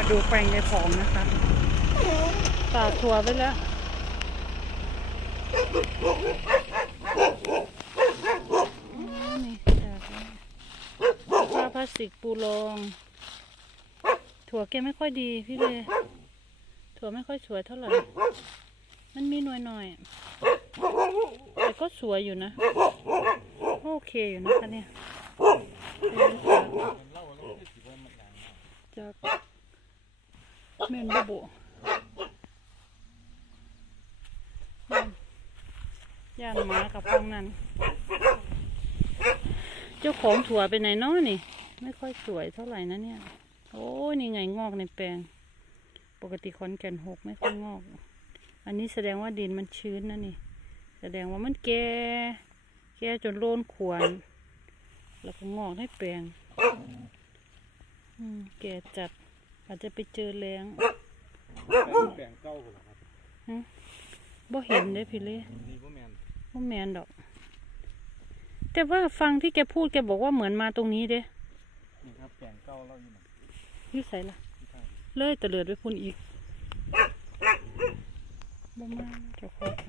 มาดูแปลงในผองนะคะตากถั่วไปแล้วนี่ตากแล้วผ้าพลาสติกปูรอง ถั่วแกไม่ค่อยดีพี่เลยถั่วไม่ค่อยสวยเท่าไหร่ มันมีหน่วยหน่อยๆแต่ก็สวยอยู่นะ โอเคอยู่นะคะเนี่ยจาก เมนบบุย่านหมากับฟังนั้น เจ้าของถั่วไปไหนเนาะนี่ ไม่ค่อยสวยเท่าไหร่นะเนี่ย โอ้ยนี่ไงงอกในแปลง ปกติคอนแก่นหกไม่ค่อยงอก อันนี้แสดงว่าดินมันชื้นนะนี่ แสดงว่ามันแก่ แก่จนโลนขวน แล้วก็งอกในแปลง อืมแก่จัด อาจจะไปเจอแรงแปลงเก้าบ่เห็นเลยพี่เล่พ่อแมนบ่แมนดอก แต่ว่าฟังที่แกพูดแกบอกว่าเหมือนมาตรงนี้เด้นี่ครับแปลงเก้าเล่าอยู่หน่อยนี่ใส่ละเลยตะเลิดไปพุ่นอีกบ่มาเจะคอยไป